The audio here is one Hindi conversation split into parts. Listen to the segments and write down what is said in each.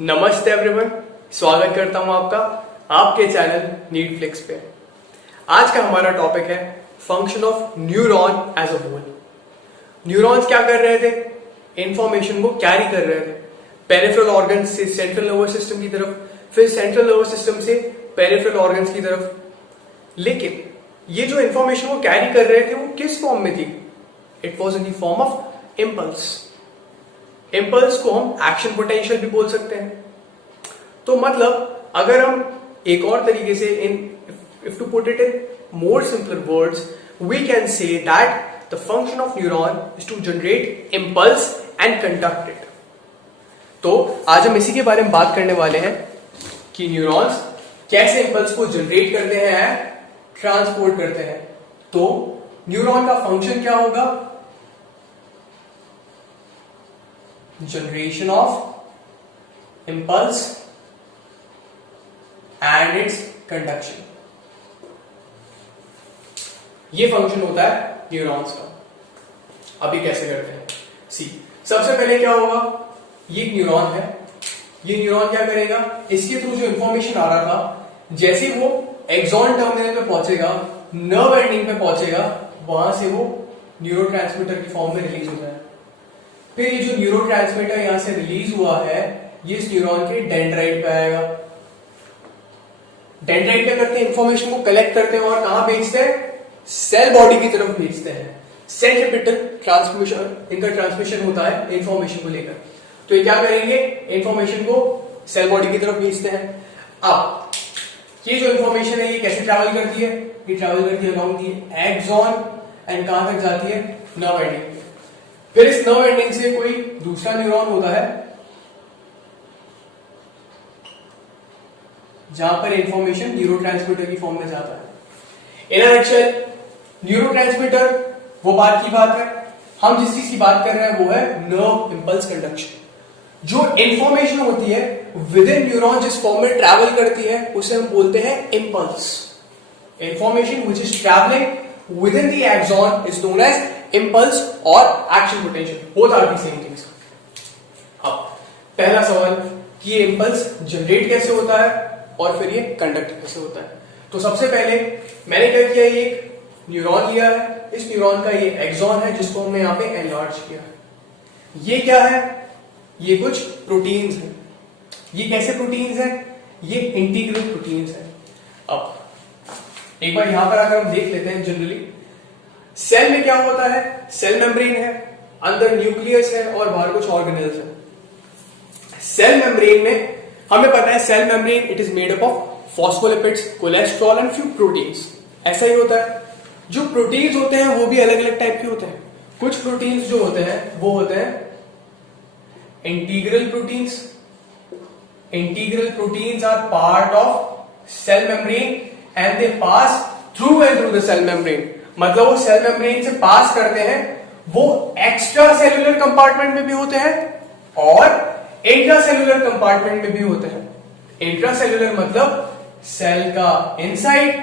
नमस्ते एवरीवन, स्वागत करता हूं आपका आपके चैनल नीट फ्लिक्स पे। आज का हमारा टॉपिक है function of neuron as a whole. Neurons क्या कर रहे थे? इंफॉर्मेशन को कैरी कर रहे थे पेरिफेरल ऑर्गन से सेंट्रल नर्वस सिस्टम की तरफ, फिर सेंट्रल नर्वस सिस्टम से पेरिफेरल ऑर्गन्स की तरफ। लेकिन ये जो इंफॉर्मेशन को कैरी कर रहे थे वो किस फॉर्म में थी? It was in the form of impulse. Impulse को हम एक्शन पोटेंशियल भी बोल सकते हैं। तो मतलब अगर हम एक और तरीके से if to put it in more simpler words, we can say that the function of neuron is to generate impulse and conduct it. तो आज हम इसी के बारे में बात करने वाले हैं कि न्यूरॉन्स कैसे इम्पल्स को जनरेट करते हैं, ट्रांसपोर्ट करते हैं। तो न्यूरॉन का फंक्शन क्या होगा? Generation of impulse and it's conduction. ये फंक्शन होता है न्यूरॉन्स का। अब ये कैसे करते हैं? सी, सबसे पहले क्या होगा? ये एक न्यूरॉन है। ये न्यूरॉन क्या करेगा? इसके थ्रू जो इंफॉर्मेशन आ रहा था, जैसे वो एक्सॉन टर्मिनल पे पहुंचेगा, नर्व एंडिंग पे पहुंचेगा, वहां से वो न्यूरोट्रांसमीटर की फॉर्म में रिलीज हो जाएगा। फिर ये जो न्यूरोट्रांसमीटर यहां से रिलीज हुआ है, ये इस न्यूरॉन के डेंड्राइट पे आएगा। डेंड्राइट क्या करते हैं? इंफॉर्मेशन को कलेक्ट करते हैं और कहां भेजते हैं? सेल बॉडी की तरफ भेजते हैं। सेंट्रीपिटल ट्रांसमिशन, इनका ट्रांसमिशन होता है इंफॉर्मेशन को लेकर। तो ये क्या करेंगे? इंफॉर्मेशन को सेल बॉडी की तरफ भेजते हैं। अब ये जो इंफॉर्मेशन है ये कैसे ट्रैवल करती है? ये ट्रैवल करती है अलोंग दी एक्सॉन एंड कहां तक जाती है? Nerve ending. फिर इस नर्व एंडिंग से कोई दूसरा न्यूरॉन होता है जहां पर इंफॉर्मेशन न्यूरोट्रांसमीटर की फॉर्म में जाता है। इन अ नटशेल, न्यूरोट्रांसमीटर वो बात की बात है। हम जिस चीज की बात कर रहे हैं वो है नर्व इंपल्स कंडक्शन। जो इंफॉर्मेशन होती है विद इन न्यूरॉन जिस फॉर्म में ट्रैवल करती है उसे हम बोलते हैं impulse. Information which is travelling within the axon is known as impulse और action potential. Both are the same things. अब पहला सवाल कि ये इम्पल्स जनरेट कैसे होता है और फिर ये कंडक्ट कैसे होता है। तो सबसे पहले मैंने क्या किया, ये एक न्यूरॉन लिया है। इस न्यूरॉन का ये एक्सॉन है जिसको हमने यहां पे एनलार्ज किया है। ये क्या है? ये कुछ प्रोटीन्स हैं। ये कैसे प्रोटीन्स हैं? ये इंटीग्रल प्रोटीन्स हैं। अब एक बार यहां पर अगर हम देख लेते हैं, जनरली सेल में क्या होता है? सेल मेम्ब्रेन है, अंदर न्यूक्लियस है और बाहर कुछ ऑर्गेनेल्स है। सेल मेम्ब्रेन में हमें पता है cell membrane it is made up of phospholipids, cholesterol and few proteins. ऐसा ही होता है। जो प्रोटीन्स होते हैं वो भी अलग अलग टाइप के होते हैं। कुछ प्रोटीन्स जो होते हैं वो होते हैं integral proteins. Integral proteins are part of cell membrane and they pass through and through the cell membrane. मतलब वो सेल मेम्ब्रेन से पास करते हैं। वो एक्स्ट्रा सेलुलर कंपार्टमेंट में भी होते हैं और इंट्रा सेलुलर कंपार्टमेंट में भी होते हैं। इंट्रा सेलुलर मतलब सेल का इनसाइड,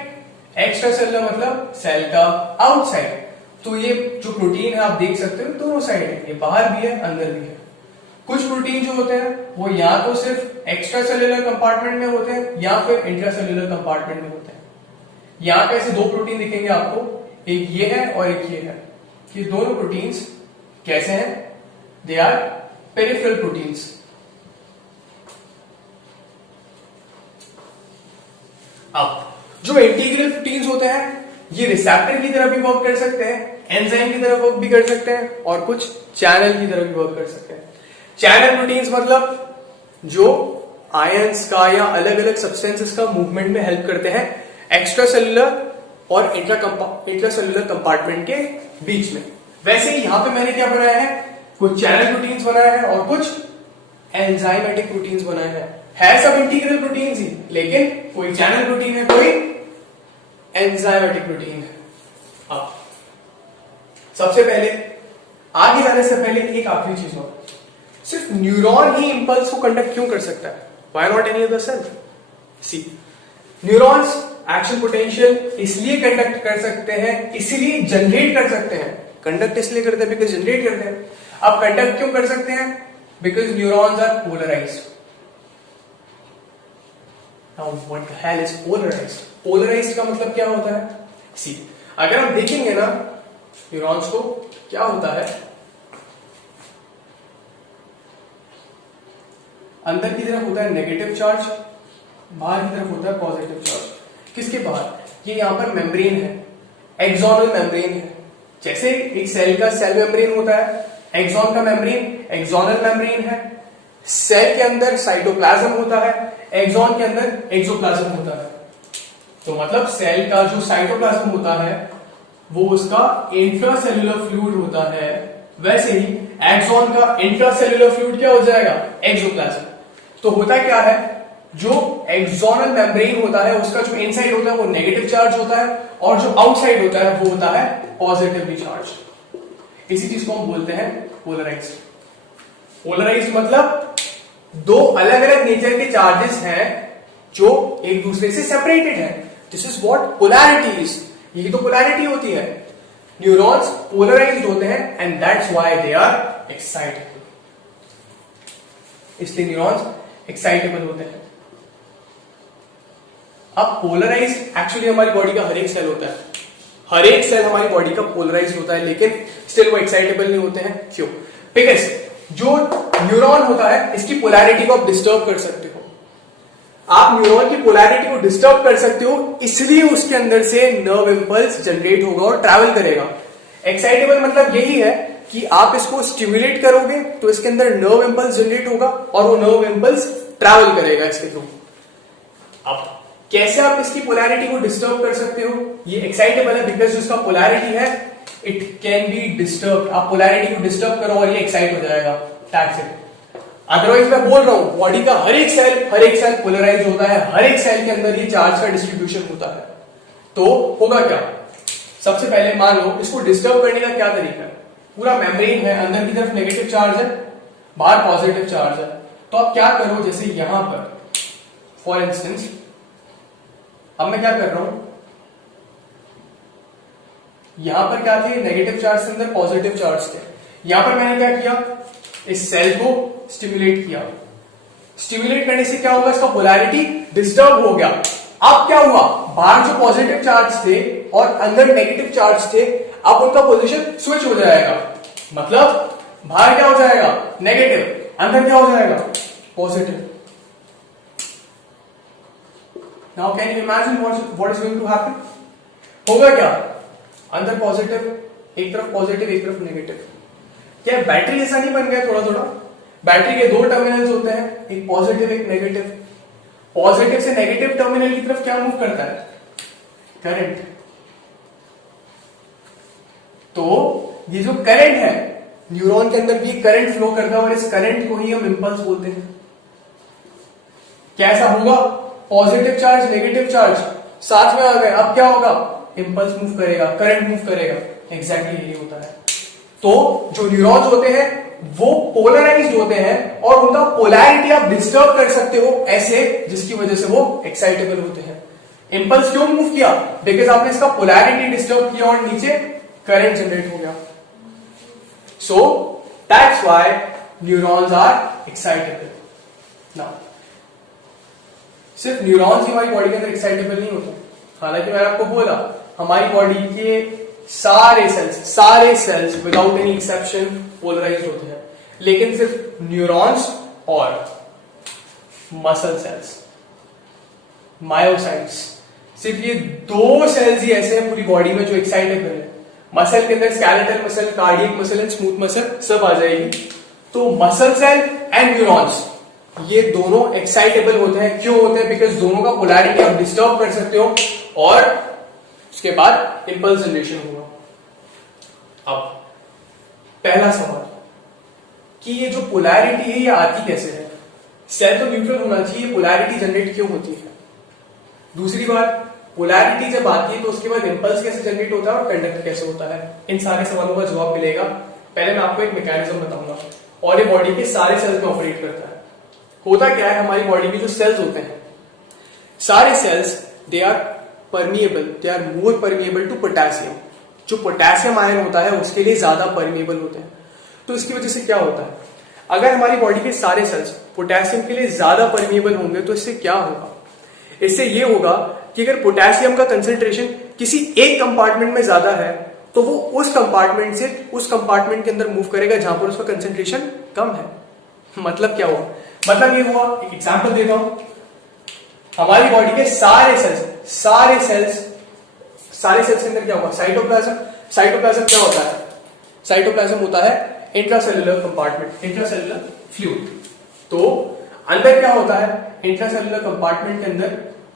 एक्स्ट्रा सेलुलर मतलब सेल का आउटसाइड। तो ये जो प्रोटीन है आप देख सकते हो दोनों साइड है, ये बाहर भी है अंदर भी है। कुछ प्रोटीन जो होते हैं वो या तो सिर्फ एक्स्ट्रा सेलुलर कंपार्टमेंट में होते हैं या फिर इंट्रा सेलुलर कंपार्टमेंट में होते हैं। यहां पे ऐसे दो प्रोटीन दिखेंगे आपको, एक ये है और एक ये है। ये दोनों प्रोटीन्स कैसे हैं? They are peripheral proteins. अब जो इंटीग्रल प्रोटीन्स होते हैं ये रिसेप्टर की तरह भी वर्क कर सकते हैं, एंजाइम की तरह वर्क भी कर सकते हैं और कुछ चैनल की तरह भी वर्क कर सकते हैं। चैनल प्रोटीन्स मतलब जो आयंस का या अलग अलग सब्सटेंसेस का मूवमेंट में हेल्प करते हैं एक्स्ट्रा सेलुलर और इंट्रा सेलुलर कंपार्टमेंट के बीच में। वैसे ही यहां पे मैंने क्या बनाया है? कुछ चैनल प्रोटीन्स बनाया है और कुछ एंजाइमेटिक प्रोटीन्स बनाए हैं। है सब इंटीग्रल प्रोटीन्स ही, लेकिन कोई चैनल प्रोटीन है, कोई एंजाइमेटिक प्रोटीन है। अब सबसे पहले आगे जाने से पहले एक आखिरी चीज और, सिर्फ न्यूरॉन ही इंपल्स को कंडक्ट क्यों कर सकता है? Why not any other cell? See, neurons action potential इसलिए कंडक्ट कर सकते हैं, इसलिए जनरेट कर सकते हैं। कंडक्ट इसलिए करते हैं बिकॉज जनरेट करते हैं। अब कंडक्ट क्यों कर सकते हैं? Because neurons are polarised. Now what the hell is polarized? Polarized का मतलब क्या होता है? See, अगर हम देखेंगे ना न्यूरॉन्स को, क्या होता है, अंदर की तरफ होता है नेगेटिव चार्ज, बाहर की तरफ होता है पॉजिटिव चार्ज। किसके बाहर? ये यहां पर मेम्ब्रेन है, एक्सोनल मेम्ब्रेन है। जैसे एक सेल का सेल मेम्ब्रेन होता है, एक्सॉन का मेम्ब्रेन एक्सोनल मेम्ब्रेन है। सेल के अंदर साइटोप्लाज्म होता है, एक्सॉन के अंदर एक्सोप्लाज्म होता है। तो मतलब सेल का जो साइटोप्लाज्म होता है वो उसका इंट्रासेल्युलर फ्लूइड होता है, वैसे ही एक्सॉन का इंट्रासेल्युलर फ्लूइड क्या हो जाएगा? एक्सोप्लाज्म। तो होता क्या है, जो एक्सोनल मेम्ब्रेन होता है उसका जो इनसाइड होता है वो नेगेटिव चार्ज होता है, और जो आउटसाइड होता है वो होता है पॉजिटिवली चार्ज। इसी चीज को हम बोलते हैं पोलराइज्ड। पोलराइज्ड मतलब दो अलग अलग नेचर के चार्जेस हैं जो एक दूसरे से सेपरेटेड हैं। This is what polarity is. यही तो पोलैरिटी होती है। न्यूरॉन्स पोलराइज्ड होते हैं and that's why they are excitable. इसलिए न्यूरॉन्स एक्साइटेबल होते हैं। अब पोलराइज एक्चुअली हमारी बॉडी का हर एक सेल होता है, हर एक सेल हमारी बॉडी का पोलराइज होता है, लेकिन स्टिल वो एक्साइटेबल नहीं होते हैं। क्यों? बिकॉज जो न्यूरॉन होता है इसकी पोलैरिटी को आप डिस्टर्ब कर सकते हो। आप न्यूरॉन की पोलैरिटी को डिस्टर्ब कर सकते हो, इसलिए उसके अंदर से नर्व इंपल्स जनरेट होगा और ट्रैवल करेगा। एक्साइटेबल मतलब यही है कि आप इसको स्टिमुलेट करोगे तो इसके अंदर नर्व इंपल्स जनरेट होगा और वो नर्व इंपल्स ट्रैवल करेगा इसके थ्रू। अब कैसे आप इसकी पोलैरिटी को डिस्टर्ब कर सकते हो? ये एक्साइटेबल है बिकॉज जिसका पोलैरिटी है इट कैन बी डिस्टर्ब। आप पोलैरिटी को डिस्टर्ब करो और ये एक्साइट हो जाएगा, दैट्स इट। अदरवाइज मैं बोल रहा हूं बॉडी का हर एक सेल पोलराइज होता है, हर एक सेल के अंदर ये चार्ज का डिस्ट्रीब्यूशन होता है। तो होगा क्या? सबसे पहले मान लो इसको डिस्टर्ब करने का क्या तरीका है। पूरा मेम्ब्रेन है, अंदर की तरफ नेगेटिव चार्ज है, बाहर पॉजिटिव चार्ज है। तो आप क्या करो, जैसे यहां पर फॉर इंस्टेंस अब मैं क्या कर रहा हूं, यहां पर क्या थे? नेगेटिव चार्ज के अंदर पॉजिटिव चार्ज थे। यहां पर मैंने क्या किया, इस सेल को स्टिमुलेट किया। स्टिमुलेट करने से क्या होगा? इसका पोलैरिटी डिस्टर्ब हो गया। अब क्या हुआ? बाहर जो पॉजिटिव चार्ज थे और अंदर नेगेटिव चार्ज थे, अब उनका पोजीशन स्विच हो जाएगा। मतलब बाहर क्या हो जाएगा? नेगेटिव, अंदर क्या हो जाएगा? Positive. Now can you imagine what is going to happen? होगा क्या? अंदर पॉजिटिव, एक तरफ पॉजिटिव एक तरफ नेगेटिव। क्या बैटरी जैसा नहीं बन गया थोड़ा थोड़ा? बैटरी के दो टर्मिनल्स होते हैं, एक पॉजिटिव एक नेगेटिव। पॉजिटिव से नेगेटिव टर्मिनल की तरफ क्या मूव करता है? करंट। तो ये जो करंट है, न्यूरॉन के अंदर भी करंट फ्लो करता है और इस करंट को ही हम इंपल्स बोलते हैं। कैसा होगा? पॉजिटिव चार्ज नेगेटिव चार्ज साथ में आ गए, अब क्या होगा? इंपल्स मूव करेगा, करंट मूव करेगा। एग्जैक्टली यही होता है। तो जो न्यूरॉन्स होते हैं वो पोलराइज्ड होते हैं और उनका पोलैरिटी आप डिस्टर्ब कर सकते हो ऐसे, जिसकी वजह से वो एक्साइटेबल होते हैं। इंपल्स क्यों मूव किया? बिकॉज आपने इसका पोलैरिटी डिस्टर्ब किया और नीचे करंट जनरेट हो गया। So that's why neurons are excitable. Now सिर्फ न्यूरॉन्स ही हमारी बॉडी के अंदर एक्साइटेबल नहीं होते। हालांकि मैंने आपको बोला हमारी बॉडी के सारे cells without any exception polarised होते हैं, लेकिन सिर्फ न्यूरॉन्स और मसल सेल्स, मायोसाइट्स, सिर्फ ये दो सेल्स ही ऐसे हैं पूरी बॉडी में जो एक्साइटेबल है। मसल के अंदर skeletal muscle, cardiac muscle and smooth muscle सब आ जाएगी। तो मसल सेल एंड न्यूरॉन्स ये दोनों एक्साइटेबल होते हैं। क्यों होते हैं? बिकॉज दोनों का पोलैरिटी आप डिस्टर्ब कर सकते हो और उसके बाद इंपल्स जनरेशन होगा। अब पहला सवाल कि ये जो पोलैरिटी है ये आती कैसे है? सेल तो न्यूट्रल होना चाहिए, पोलैरिटी जनरेट क्यों होती है? दूसरी बात, पोलैरिटी जब आती है तो उसके बाद इंपल्स कैसे जनरेट होता है और कंडक्ट कैसे होता है? इन सारे सवालों का जवाब मिलेगा। पहले मैं आपको एक मैकेनिज्म बताऊंगा और ये बॉडी के सारे सेल्स में ऑपरेट करता है। होता क्या है, हमारी बॉडी में जो सेल्स होते हैं, सारे cells they are permeable, they are more permeable to potassium. जो पोटेशियम आयन होता है उसके लिए ज्यादा परमिएबल होते हैं। तो इसकी वजह से क्या होता है, अगर हमारी बॉडी के सारे सेल्स पोटेशियम के लिए ज्यादा परमिएबल होंगे तो इससे क्या होगा? इससे ये होगा कि अगर पोटेशियम का कंसेंट्रेशन किसी एक कंपार्टमेंट में ज्यादा है तो वो उस कंपार्टमेंट से उस कंपार्टमेंट के अंदर मूव करेगा जहां पर उसका कंसेंट्रेशन कम है। मतलब क्या हुआ? मतलब ये हुआ, एक एग्जांपल देता हूं, हमारी बॉडी के सारे सेल्स के अंदर क्या होगा? साइटोप्लाज्म। साइटोप्लाज्म क्या होता है? साइटोप्लाज्म होता है इंट्रासेल्युलर कंपार्टमेंट, इंट्रासेल्युलर फ्लूइड। तो अंदर क्या होता है? इंट्रासेल्युलर कंपार्टमेंट के अंदर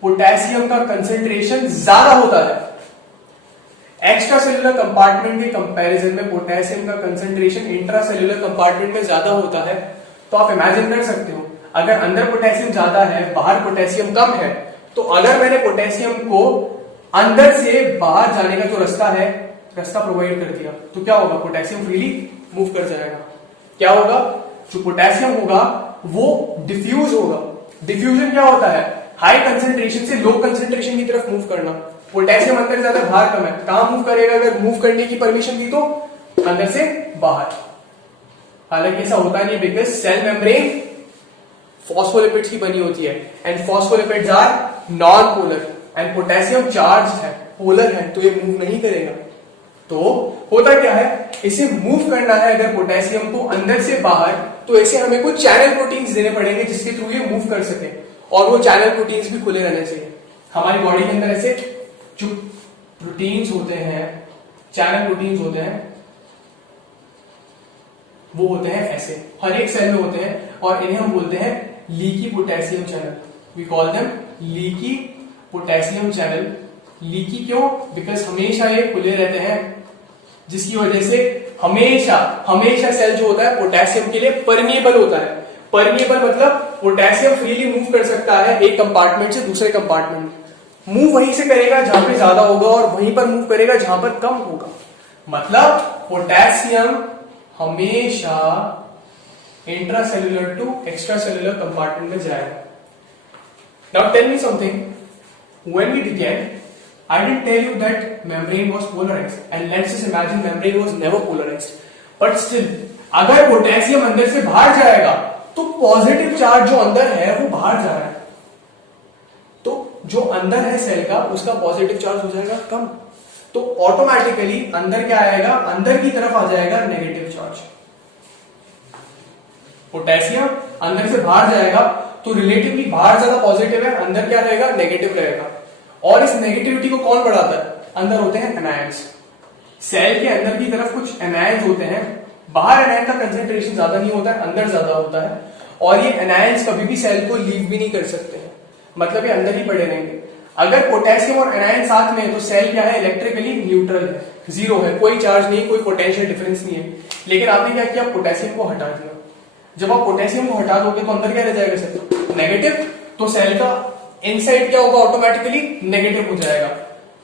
पोटेशियम का कंसेंट्रेशन ज्यादा होता है। एक्स्ट्रा सेल्युलर कंपार्टमेंट के कंपैरिजन में पोटेशियम का कंसेंट्रेशन इंट्रासेल्युलर कंपार्टमेंट में ज्यादा होता है। तो आप इमेजिन कर सकते हो, अगर अंदर पोटेशियम ज्यादा है, बाहर पोटेशियम कम है, तो अगर मैंने पोटेशियम को अंदर से बाहर जाने का जो रास्ता प्रोवाइड कर दिया, तो क्या होगा? पोटेशियम फ्रीली मूव कर जाएगा। क्या होगा? जो पोटेशियम होगा वो डिफ्यूज होगा। डिफ्यूजन क्या होता है? हाई कंसेंट्रेशन से लो कंसेंट्रेशन की तरफ मूव करना। पोटेशियम अंदर ज्यादा, बाहर कम है, कहां मूव करेगा? अगर मूव करने की परमिशन दी तो अंदर से बाहर। हालांकि ऐसा होता नहीं, बिकॉज सेल मेम्ब्रेन फॉस्फोलिपिड्स की बनी होती है and phospholipids are non polar and potassium charge है, पोलर है, तो ये मूव नहीं करेगा। तो होता क्या है, इसे मूव करना है अगर पोटेशियम को अंदर से बाहर, तो ऐसे हमें कुछ चैनल प्रोटीन्स देने पड़ेंगे जिसके थ्रू ये मूव कर सके, और वो चैनल प्रोटीन्स भी खुले रहने चाहिए। हमारी बॉडी के अंदर ऐसे जो प्रोटीन्स होते हैं, चैनल प्रोटीन्स होते हैं, वो होते हैं ऐसे, हर एक सेल में होते हैं, और इन्हें हम बोलते हैं leaky potassium channel. We call them leaky potassium channel. Leaky क्यों? बिकॉज हमेशा ये खुले रहते हैं, जिसकी वजह से हमेशा सेल जो होता है पोटेशियम के लिए परमिएबल होता है। परमिएबल मतलब पोटेशियम फ्रीली मूव कर सकता है एक कंपार्टमेंट से दूसरे कंपार्टमेंट में। मूव वहीं से करेगा जहां पे ज्यादा होगा, और वहीं पर मूव करेगा जहां पर कम होगा। मतलब पोटेशियम हमेशा इंट्रासेल्युलर टू एक्स्ट्रासेल्युलर कंपार्टमेंट में जाएगा। Now tell me something, when we began, I didn't tell you that membrane was polarized, and let's just imagine membrane was never polarized, but still अगर पोटेशियम अंदर से बाहर जाएगा तो पॉजिटिव चार्ज जो अंदर है वो बाहर जा रहा है, तो जो अंदर है सेल का उसका पॉजिटिव चार्ज हो जाएगा कम, तो ऑटोमेटिकली अंदर क्या आएगा? अंदर की तरफ आ जाएगा नेगेटिव चार्ज। पोटेशियम अंदर से बाहर जाएगा तो रिलेटिवली बाहर ज्यादा पॉजिटिव है, अंदर क्या रहेगा? नेगेटिव रहेगा। और इस नेगेटिविटी को कौन बढ़ाता है? अंदर होते हैं एनायंस। सेल के अंदर की तरफ कुछ एनायंस होते हैं, बाहर एनायन का कंसेंट्रेशन ज्यादा नहीं होता है, अंदर ज्यादा होता है, और ये एनायंस कभी भी सेल को लीव भी नहीं कर सकते हैं, मतलब ये अंदर ही पड़े रहेंगे। अगर पोटेशियम और एनायन साथ में है तो सेल क्या है? इलेक्ट्रिकली न्यूट्रल है, जीरो है, कोई चार्ज नहीं, कोई पोटेंशियल डिफरेंस नहीं है। लेकिन आपने क्या किया? पोटेशियम को हटा दिया। जब आप पोटेशियम को हटा दोगे तो अंदर क्या रह जाएगा? सेल नेगेटिव, तो सेल का इनसाइड क्या होगा? ऑटोमेटिकली नेगेटिव हो जाएगा।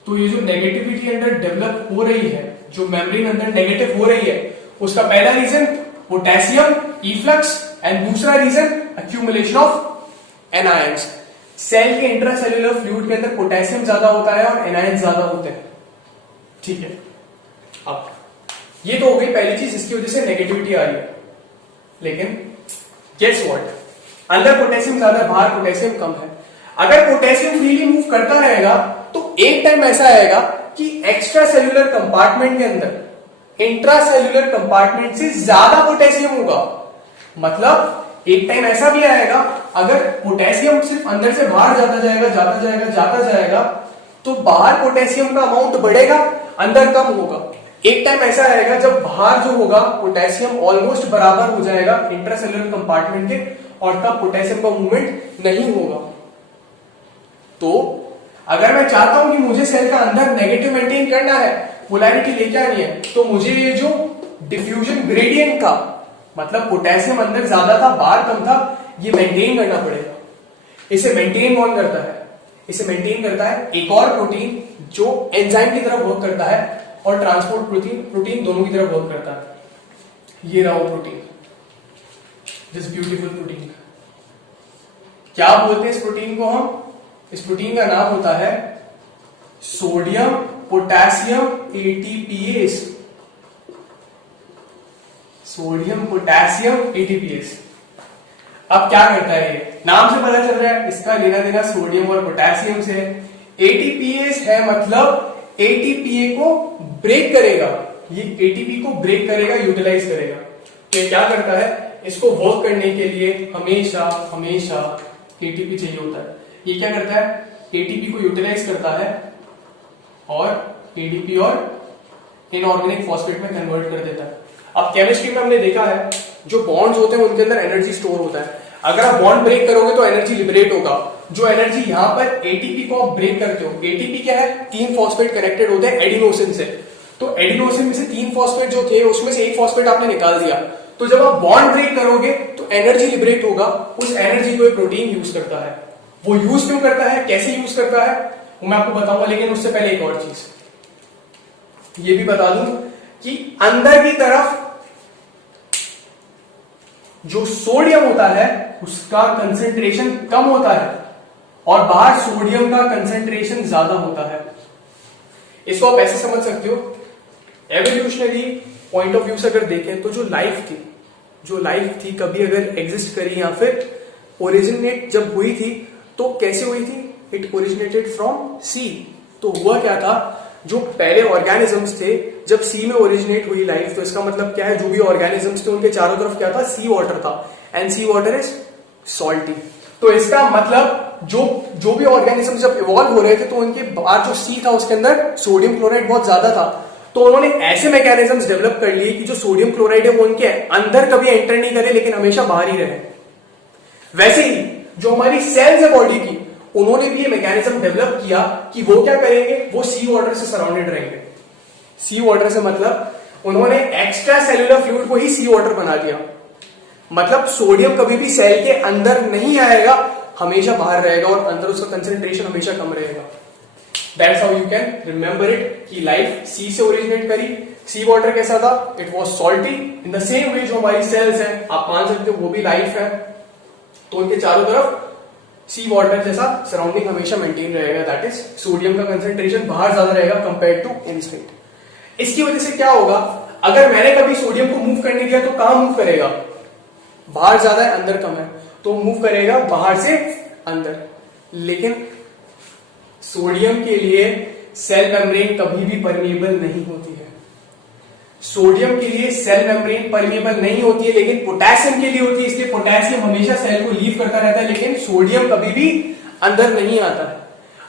तो ये जो नेगेटिविटी अंदर डेवलप हो रही है, जो मेम्ब्रेन अंदर नेगेटिव हो रही है, उसका पहला रीजन पोटेशियम इफ्लक्स एंड दूसरा reason accumulation of anions. Cell के इंट्रासेल्युलर फ्लूइड के अंदर पोटेशियम ज्यादा होता है और एनायंस ज्यादा होते हैं। ठीक है, अब ये तो हो गई पहली चीज, इसकी वजह से नेगेटिविटी आ रही है। लेकिन गेस व्हाट, अंदर पोटेशियम ज्यादा, बाहर पोटेशियम कम है। अगर पोटेशियम फ्रीली मूव करता रहेगा तो एक टाइम ऐसा आएगा कि एक्स्ट्रा सेल्युलर कंपार्टमेंट के अंदर इंट्रासेल्युलर कंपार्टमेंट से ज्यादा पोटेशियम होगा। मतलब एक टाइम ऐसा भी आएगा, अगर पोटेशियम सिर्फ अंदर से बाहर जाता जाएगा तो बाहर पोटेशियम का अमाउंट बढ़ेगा, अंदर कम होगा। एक टाइम ऐसा आएगा जब बाहर जो होगा पोटेशियम ऑलमोस्ट बराबर हो जाएगा इंट्रासेल्युलर कंपार्टमेंट के, और तब पोटेशियम का मूवमेंट नहीं होगा। तो अगर मैं चाहता हूं कि मुझे सेल का अंदर नेगेटिव मेंटेन करना है, पोलैरिटी लेके आनी है, तो मुझे ये जो डिफ्यूजन ग्रेडियंट का मतलब पोटेशियम अंदर ज्यादा था बाहर कम था, ये मेंटेन करना पड़ेगा। इसे मेंटेन कौन करता है? इसे मेंटेन करता है एक और प्रोटीन जो एंजाइम की तरह वर्क करता है और ट्रांसपोर्ट प्रोटीन दोनों की तरह वर्क करता है। ये रहा वो प्रोटीन, दिस ब्यूटीफुल प्रोटीन। क्या बोलते हैं इस प्रोटीन को हम? इस प्रोटीन का नाम होता है sodium potassium ATPase. Sodium potassium ATPase. अब क्या करता है ये, नाम से पता चल रहा है इसका लेना देना सोडियम और पोटेशियम से। एटीपीएस है मतलब एटीपीए को ब्रेक करेगा, ये एटीपी को ब्रेक करेगा, यूटिलाइज करेगा। तो ये क्या करता है, इसको वर्क करने के लिए हमेशा हमेशा एटीपी चाहिए होता है। ये क्या करता है, एटीपी को यूटिलाइज करता है और एडीपी और इनऑर्गेनिक फॉस्फेट में कन्वर्ट कर देता है। अब केमिस्ट्री में हमने देखा है जो बॉन्ड्स होते हैं उनके अंदर एनर्जी स्टोर होता है। अगर आप बॉन्ड ब्रेक करोगे तो एनर्जी लिबरेट होगा। जो एनर्जी यहां पर एटीपी को आप ब्रेक करते हो, एटीपी क्या है, 3 फॉस्फेट कनेक्टेड होते हैं एडिनोसिन से। तो एडिनोसिन में से 3 फॉस्फेट जो थे उसमें से 1 फॉस्फेट आपने निकाल दिया, तो जब आप बॉन्ड ब्रेक करोगे तो एनर्जी लिबरेट होगा। उस एनर्जी को प्रोटीन यूज करता है। वो यूज क्यों करता है, कैसे यूज करता है वो मैं आपको बताऊंगा, लेकिन उससे पहले एक और चीज ये भी बता दूं कि अंदर की तरफ जो सोडियम होता है उसका कंसेंट्रेशन कम होता है और बाहर सोडियम का कंसेंट्रेशन ज्यादा होता है। इसको आप ऐसे समझ सकते हो, एवोल्यूशनरी पॉइंट ऑफ व्यू से अगर देखें तो जो लाइफ थी कभी अगर एग्जिस्ट करी या फिर ओरिजिनेट जब हुई थी तो कैसे हुई थी, इट ओरिजिनेटेड फ्रॉम सी। तो हुआ क्या था, जो पहले ऑर्गेनिजम्स थे जब सी में ओरिजिनेट हुई लाइफ, तो इसका मतलब क्या है, जो भी ऑर्गेनिजम्स थे उनके चारों तरफ क्या था, सी वाटर था, and sea water is salty. तो इसका मतलब जो भी ऑर्गेनिजम्स जब इवॉल्व हो रहे थे तो उनके बाद जो सी था उसके अंदर सोडियम क्लोराइड बहुत ज्यादा था। तो उन्होंने ऐसे मैकेनिज्म्स डेवलप कर लिए कि जो सोडियम क्लोराइड है वो उनके अंदर कभी एंटर नहीं करे लेकिन हमेशा बाहर ही रहे। वैसे ही जो हमारी सेल्स है बॉडी की, उन्होंने भी ये मैकेनिज्म डेवलप किया कि वो क्या करेंगे, वो सी वाटर से सराउंडेड रहेंगे। सी वाटर से मतलब उन्होंने एक्स्ट्रा सेल्यूलर फ्लूइड को ही सी वाटर बना दिया। मतलब सोडियम कभी भी सेल के अंदर नहीं आएगा, हमेशा बाहर रहेगा और अंदर उसका कंसेंट्रेशन हमेशा कम रहेगा। That's how you can remember it कि लाइफ सी से ओरिजिनेट करी। सी वाटर कैसा था, it was salty. In the same way जो हमारी सेल्स हैं आप मान सकते हो वो भी लाइफ है, तो उनके चारों तरफ सी वाटर जैसा सराउंडिंग हमेशा मेंटेन रहेगा। दैट इज सोडियम का कंसेंट्रेशन बाहर ज्यादा रहेगा कंपेयर टू इनसाइड। इसकी वजह से क्या होगा, अगर मैंने कभी सोडियम को मूव करने दिया तो कहां मूव करेगा, बाहर ज्यादा है अंदर कम है, तो मूव करेगा बाहर से अंदर। लेकिन सोडियम के लिए सेल मेम्ब्रेन कभी भी परमिएबल नहीं होती है। सोडियम के लिए सेल मेम्ब्रेन परमिएबल नहीं होती है, लेकिन पोटेशियम के लिए होती है। इसलिए पोटेशियम हमेशा सेल को लीव करता रहता है, लेकिन सोडियम कभी भी अंदर नहीं आता है।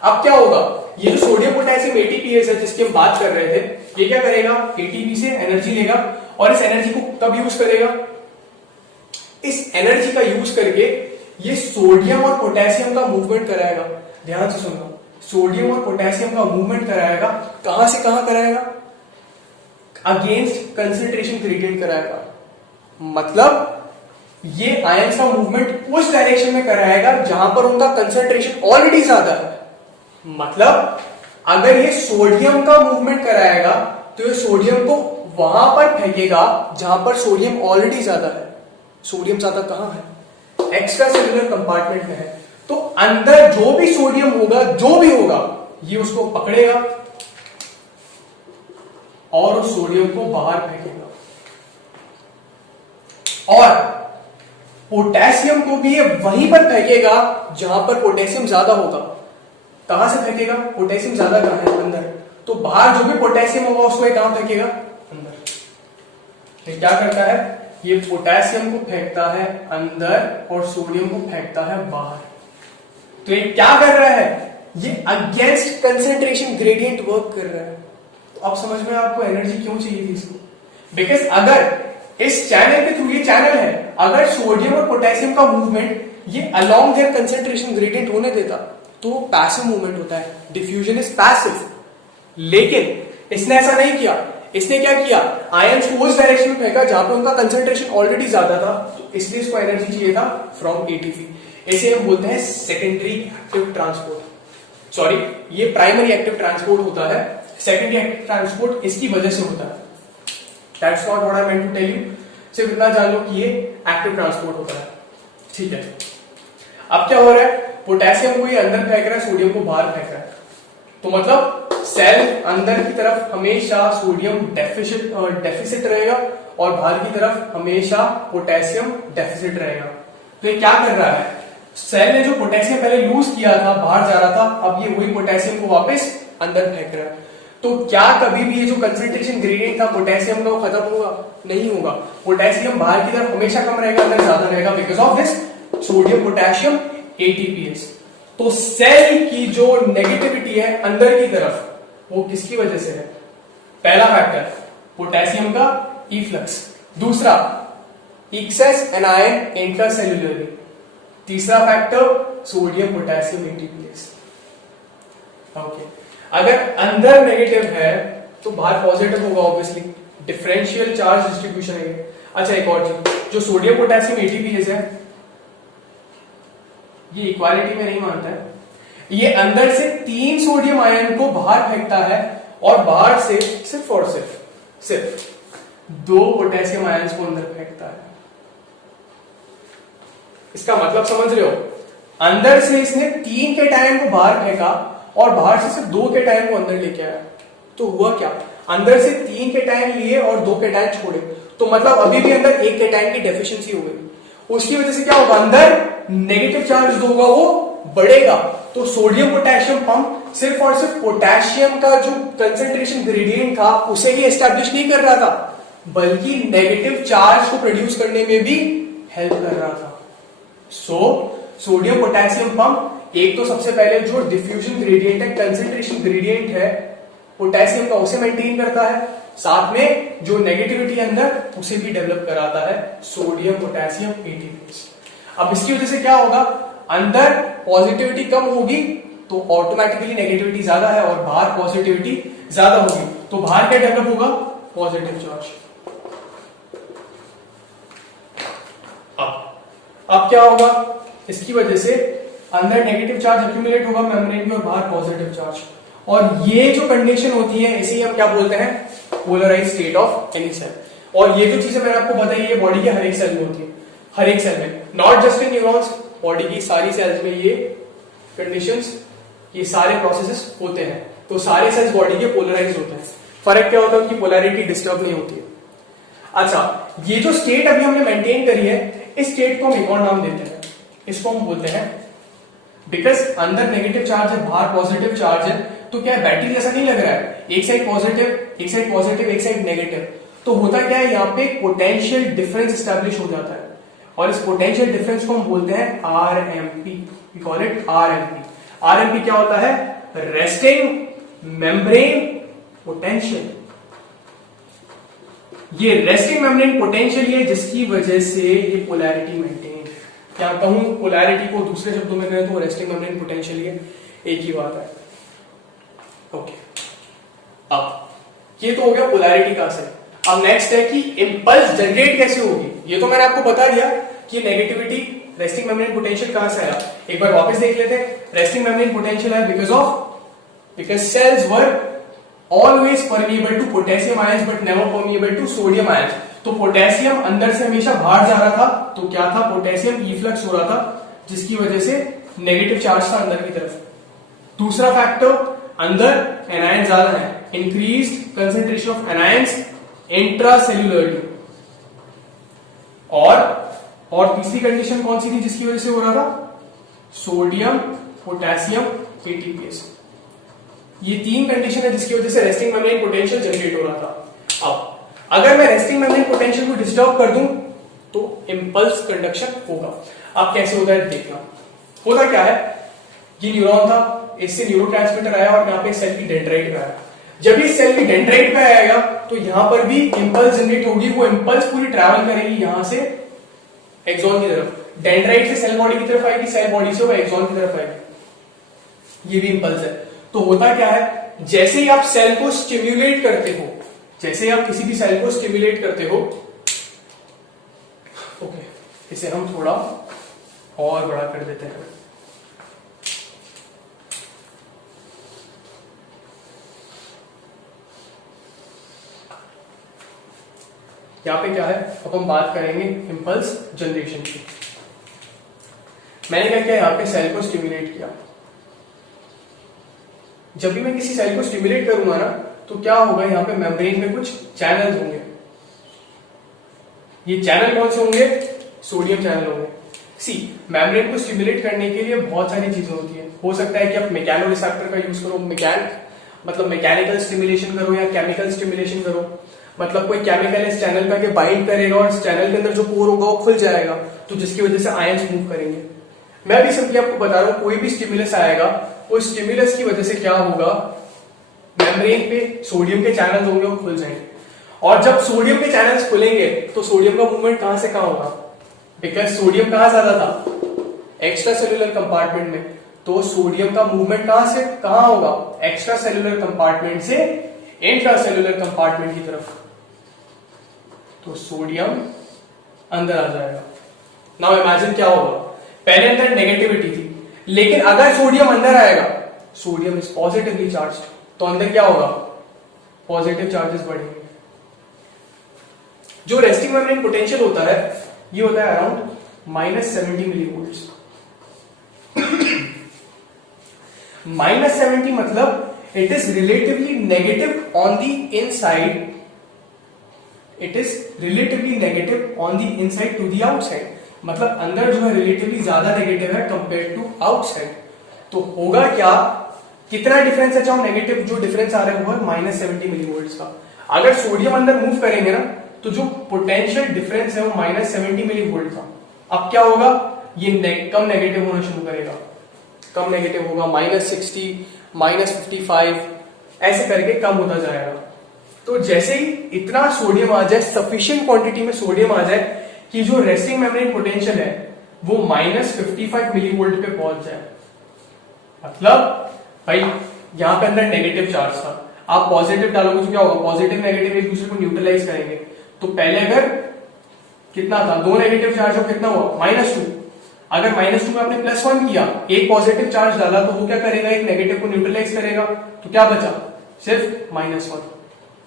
अब क्या होगा, ये जो सोडियम पोटेशियम एटीपीएस है जिसकी हम बात कर रहे थे, ये क्या करेगा, एटीपी से एनर्जी लेगा और इस एनर्जी को कब यूज करेगा, इस एनर्जी का यूज करके ये सोडियम और पोटेशियम का मूवमेंट कराएगा। ध्यान से सुनना, सोडियम और पोटेशियम का मूवमेंट कराएगा। कहां से कहां कराएगा, अगेंस्ट कंसेंट्रेशन ग्रेडियंट कराएगा। मतलब ये आयंस का मूवमेंट उस डायरेक्शन में कराएगा जहां पर उनका कंसेंट्रेशन ऑलरेडी ज्यादा है। मतलब अगर ये सोडियम का मूवमेंट कराएगा तो ये सोडियम को वहां पर फेंकेगा जहां पर सोडियम ऑलरेडी ज्यादा है। सोडियम ज्यादा कहां है, एक्स्ट्रा सेल्यूलर कंपार्टमेंट में है। तो अंदर जो भी सोडियम होगा, जो भी होगा, ये उसको पकड़ेगा और उस सोडियम को बाहर फेंकेगा। और पोटेशियम को भी ये वहीं पर फेंकेगा जहां पर पोटेशियम ज्यादा होगा। कहां से फेंकेगा, पोटेशियम ज्यादा कहां है, अंदर। तो बाहर जो भी पोटेशियम होगा उसको कहां फेंकेगा, अंदर। ये क्या करता है, ये पोटेशियम को फेंकता है अंदर और सोडियम को फेंकता है बाहर। तो ये क्या कर रहा है, ये अगेंस्ट कंसेंट्रेशन ग्रेडियंट वर्क कर रहा है। तो अब समझ में आपको एनर्जी क्यों चाहिए थी इसको, बिकॉज अगर इस चैनल के थ्रू, ये चैनल है, अगर सोडियम और पोटेशियम का मूवमेंट ये अलोंग देयर कंसेंट्रेशन ग्रेडियंट होने देता तो वो पैसिव मूवमेंट होता है, डिफ्यूजन इज पैसिव। लेकिन इसने ऐसा नहीं किया। इसने क्या किया, आयंस को उस डायरेक्शन में फेंका जहां पे उनका कंसेंट्रेशन ऑलरेडी ज्यादा था, तो इसलिए इसको एनर्जी चाहिए था फ्रॉम एटीपी। इसे हम बोलते हैं सेकेंडरी एक्टिव ट्रांसपोर्ट। सॉरी, ये प्राइमरी एक्टिव ट्रांसपोर्ट होता है, सेकेंडरी एक्टिव ट्रांसपोर्ट इसकी वजह से होता है। That's not what I meant to tell you. सिर्फ इतना जान लो कि ये एक्टिव ट्रांसपोर्ट होता है, ठीक है। अब क्या हो रहा है, पोटेशियम को ये अंदर फेंक रहा है, सोडियम को बाहर फेंक रहा है। तो मतलब सेल अंदर की तरफ हमेशा सोडियम डेफिसिट रहेगा और बाहर की तरफ हमेशा पोटेशियम डेफिसिट रहेगा। तो ये क्या कर रहा है, सेल ने जो पोटेशियम पहले लूज किया था, बाहर जा रहा था, अब ये वही पोटेशियम को वापस अंदर फेंक रहा है। तो क्या कभी भी ये जो कंसंट्रेशन ग्रेडियंट था पोटेशियम का वो खत्म होगा? नहीं होगा। पोटेशियम बाहर की तरफ हमेशा कम रहेगा, अंदर ज्यादा रहेगा, because of this sodium potassium ATPase. तो सेल की जो नेगेटिविटी है अंदर की तरफ, वो किसकी वजह से है? पहला फैक्टर पोटेशियम का इफ्लक्स, दूसरा एक्सेस एनायन इंट्रासेल्युलरली, तीसरा factor sodium potassium ATPase. Okay, अगर अंदर नेगेटिव है तो बाहर पॉजिटिव होगा, ऑब्वियसली डिफरेंशियल चार्ज डिस्ट्रीब्यूशन है। अच्छा, एक और चीज, जो सोडियम पोटेशियम एटीपीएस है ये इक्वालिटी में नहीं मानता है, ये अंदर से 3 सोडियम आयन को बाहर फेंकता है और बाहर से सिर्फ और सिर्फ 2 पोटेशियम आयन्स को अंदर फेंकता है। इसका मतलब समझ रहे हो? अंदर से इसने 3 कैटायन को बाहर फेंका और बाहर से सिर्फ 2 कैटायन को अंदर लेके आया। तो हुआ क्या, अंदर से 3 कैटायन लिए और 2 कैटायन छोड़े, तो मतलब अभी भी अंदर 1 कैटायन की डेफिशिएंसी हो गई। उसकी वजह से क्या होगा, अंदर नेगेटिव चार्ज जो होगा वो बढ़ेगा। तो सोडियम पोटेशियम पंप सिर्फ और सिर्फ पोटेशियम का जो कंसंट्रेशन ग्रेडियंट था उसे ही एस्टैब्लिश नहीं कर रहा था, बल्कि नेगेटिव चार्ज को प्रोड्यूस करने में भी हेल्प कर रहा था। सोडियम पोटेशियम पंप एक तो सबसे पहले जो डिफ्यूजन ग्रेडियंट है, कंसंट्रेशन ग्रेडियंट है पोटेशियम का, उसे मेंटेन करता है, साथ में जो नेगेटिविटी अंदर उसे भी डेवलप कराता है, सोडियम पोटेशियम एटीपीएस। अब इसकी वजह से क्या होगा, अंदर पॉजिटिविटी कम होगी तो ऑटोमेटिकली नेगेटिविटी ज्यादा है, और बाहर पॉजिटिविटी ज्यादा होगी तो बाहर क्या डेवलप होगा, पॉजिटिव चार्ज। अब क्या होगा, इसकी वजह से अंदर नेगेटिव चार्ज एक्यूमुलेट होगा मेम्ब्रेन में और बाहर पॉजिटिव चार्ज, और ये जो कंडीशन होती है इसे हम क्या बोलते हैं, polarise state of any cell. और ये जो चीजें मैंने आपको बताई है बॉडी के हर एक सेल में होती है, हर एक सेल में, not just in neurons, body की सारी सेल्स में ये कंडीशंस, ये सारे प्रोसेसेस होते हैं। तो सारे सेल्स बॉडी के पोलराइज होते हैं। फर्क क्या होता है, उनकी पोलैरिटी डिस्टर्ब नहीं होती है। अच्छा, ये जो स्टेट अभी हमने मेंटेन करी है, इस स्टेट को हम एक और नाम देते हैं, इसको हम बोलते हैं, बिकॉज अंदर नेगेटिव चार्ज है बाहर पॉजिटिव चार्ज है, तो क्या बैटरी जैसा नहीं लग रहा है, एक साइड पॉजिटिव एक साइड पॉजिटिव एक साइड नेगेटिव। तो होता क्या है, यहाँ पे पोटेंशियल डिफरेंस एस्टैब्लिश हो जाता है, और इस पोटेंशियल डिफरेंस को हम बोलते हैं RMP, we call it RMP. RMP क्या होता है, रेस्टिंग मेम्ब्रेन पोटेंशियल। ये रेस्टिंग मेम्ब्रेन पोटेंशियल है जिसकी वजह से ये पोलैरिटी मेंटेन, क्या कहूं, पोलैरिटी को दूसरे शब्दों में कहें तो रेस्टिंग मेम्ब्रेन पोटेंशियल है, एक ही बात है। ओके, अब ये तो हो गया पोलैरिटी का असर। अब नेक्स्ट है कि इंपल्स जनरेट कैसे होगी। ये तो मैंने आपको बता दिया कि नेगेटिविटी रेस्टिंग मेम्ब्रेन पोटेंशियल कहां से आया, एक बार वापस देख लेते हैं। रेस्टिंग मेम्ब्रेन पोटेंशियल है because cells were always permeable to potassium ions but never permeable to sodium ions। तो पोटेशियम अंदर से हमेशा बाहर जा रहा था, तो क्या था, पोटेशियम इफ्लक्स हो रहा था, जिसकी वजह से नेगेटिव चार्ज था अंदर की तरफ। दूसरा फैक्टर, अंदर एनायन ज्यादा है, इंक्रीज्ड कंसंट्रेशन ऑफ एनायंस इंट्रासेल्युलरली। और तीसरी कंडीशन कौन सी थी जिसकी वजह से हो रहा था, सोडियम पोटेशियम एटीपीएस। ये 3 कंडीशन है जिसकी वजह से रेस्टिंग मेम्ब्रेन पोटेंशियल जनरेट हो रहा था। अब अगर मैं रेस्टिंग मेम्ब्रेन पोटेंशियल को डिस्टर्ब कर दूं तो इंपल्स कंडक्शन होगा। अब कैसे होता है देखना। होता क्या है, ये न्यूरॉन था, इससे न्यूरोट्रांसमीटर आया और यहाँ पे सेल की डेंड्राइट पे आया। जब इस सेल की डेंड्राइट पे आएगा तो यहां पर भी इंपल्स जनरेट होगी, वो इंपल्स पूरी ट्रैवल करेगी यहां से एक्सॉन की तरफ, डेंड्राइट से सेल बॉडी की तरफ आएगी, सेल बॉडी से वो एक्सॉन की तरफ आएगी। ये भी इंपल्स है। तो होता क्या है, जैसे ही आप सेल को स्टिम्युलेट करते हो, जैसे ही आप किसी भी सेल को स्टिम्युलेट करते हो, ओके, इसे हम थोड़ा और बड़ा कर देते हैं। यहां पे क्या है, अब हम बात करेंगे इंपल्स जनरेशन की। मैंने क्या किया, यहां पे सेल को स्टिम्युलेट किया। जब भी मैं किसी सेल को स्टिम्युलेट करूंगा ना, तो क्या होगा, यहां पे मेम्ब्रेन में कुछ चैनल्स होंगे। ये चैनल कौन से होंगे, सोडियम चैनल होंगे। सी मेम्ब्रेन को स्टिमुलेट करने के लिए बहुत सारी चीजें होती है। हो सकता है कि आप मैकेनो रिसेप्टर का यूज करो, मतलब मैकेनिकल स्टिमुलेशन करो या केमिकल स्टिमुलेशन करो, मतलब कोई केमिकल इस चैनल का के बाइंड करेगा और इस चैनल के अंदर जो पोर होगा वो खुल जाएगा, तो जिसकी वजह से आयंस मूव करेंगे। मैं भी सिंपली आपको बता रहा हूं, कोई भी स्टिमुलस आएगा, उस स्टिमुलस की वजह से क्या होगा, मेम्ब्रेन पे सोडियम के चैनल्स होंगे वो खुल जाएंगे, और जब सोडियम के चैनल्स खुलेंगे तो सोडियम का मूवमेंट कहां से कहां होगा, बिकॉज सोडियम कहां ज्यादा था, एक्स्ट्रा सेलुलर कंपार्टमेंट में, तो सोडियम का मूवमेंट कहां से कहां होगा, एक्स्ट्रा सेलुलर कंपार्टमेंट से इंट्रा सेलुलर कंपार्टमेंट की तरफ, तो सोडियम अंदर आ जाएगा। नाउ इमेजिन क्या होगा, पहले अंदर नेगेटिविटी थी, लेकिन अगर सोडियम अंदर आएगा, सोडियम इज पॉजिटिवली चार्ज्ड, तो अंदर क्या होगा, पॉजिटिव चार्जेस बढ़ेंगे। जो रेस्टिंग मेम्ब्रेन पोटेंशियल होता है ये होता है अराउंड -70 मिलीवोल्ट्स। -70 मतलब it is relatively negative on the inside, it is relatively negative on the inside to the outside, मतलब अंदर जो है रिलेटिवली ज्यादा नेगेटिव है कंपेयर टू आउटसाइड। तो होगा क्या, कितना डिफरेंस है, चाहो नेगेटिव जो डिफरेंस आ रहा है वो है -70 मिलीवोल्ट्स का। अगर सोडियम अंदर मूव करेंगे ना तो जो पोटेंशियल डिफरेंस है वो -70 मिलीवोल्ट का। अब क्या होगा, ये कम नेगेटिव होना शुरू करेगा, कम नेगेटिव होगा, -60, -55 ऐसे करके कम होता जाएगा। तो जैसे ही इतना सोडियम आ जाए, सफिशिएंट क्वांटिटी में सोडियम आ जाए कि जो रेस्टिंग मेम्ब्रेन पोटेंशियल है वो -55 मिलीवोल्ट पे पहुंच जाए, मतलब भाई यहां पे अंदर नेगेटिव चार्ज था, आप पॉजिटिव डालोगे तो क्या होगा, पॉजिटिव नेगेटिव एक दूसरे को न्यूट्रलाइज करेंगे, तो पहले अगर कितना था, 2 नेगेटिव चार्ज हो, कितना हुआ, -2, अगर -2 में आपने +1 किया, एक पॉजिटिव चार्ज डाला तो वो क्या करेगा, एक नेगेटिव को न्यूट्रलाइज करेगा, तो क्या बचा, सिर्फ -1।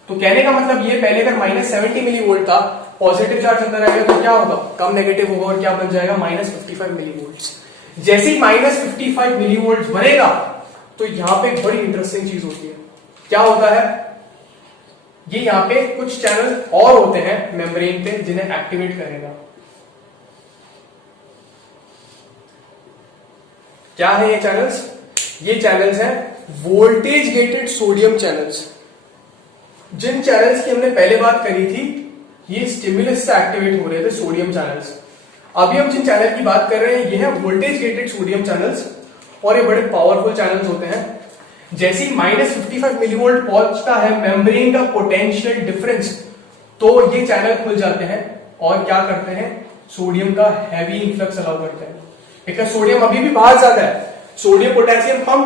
तो कहने का मतलब ये, पहले अगर -70 मिलीवोल्ट था, पॉजिटिव चार्ज अंदर आएगा तो क्या होगा, कम नेगेटिव होगा और क्या बन जाएगा, -55 मिलीवोल्ट। जैसे ही -55 मिलीवोल्ट बनेगा तो यहां पे एक बड़ी इंटरेस्टिंग चीज होती है, क्या होता है, ये यहां पे कुछ चैनल और होते हैं मेम्ब्रेन पे जिन्हें एक्टिवेट करेगा। क्या है ये चैनल्स, ये चैनल्स हैं वोल्टेज गेटेड सोडियम चैनल्स। जिन चैनल्स की हमने पहले बात करी थी ये स्टिमुलस से एक्टिवेट हो रहे थे, सोडियम चैनल्स। अभी हम जिन चैनल की बात कर रहे हैं ये है वोल्टेज गेटेड सोडियम चैनल्स, और ये बड़े पावरफुल चैनल्स होते हैं। जैसे ही -55 मिलीवोल्ट पहुंचता है मेम्ब्रेन का पोटेंशियल डिफरेंस, तो ये चैनल खुल जाते हैं और क्या करते हैं, सोडियम का हैवी इन्फ्लक्स अलाउ करते हैं, बिकॉज सोडियम अभी भी बाहर ज्यादा है। सोडियम पोटेशियम हम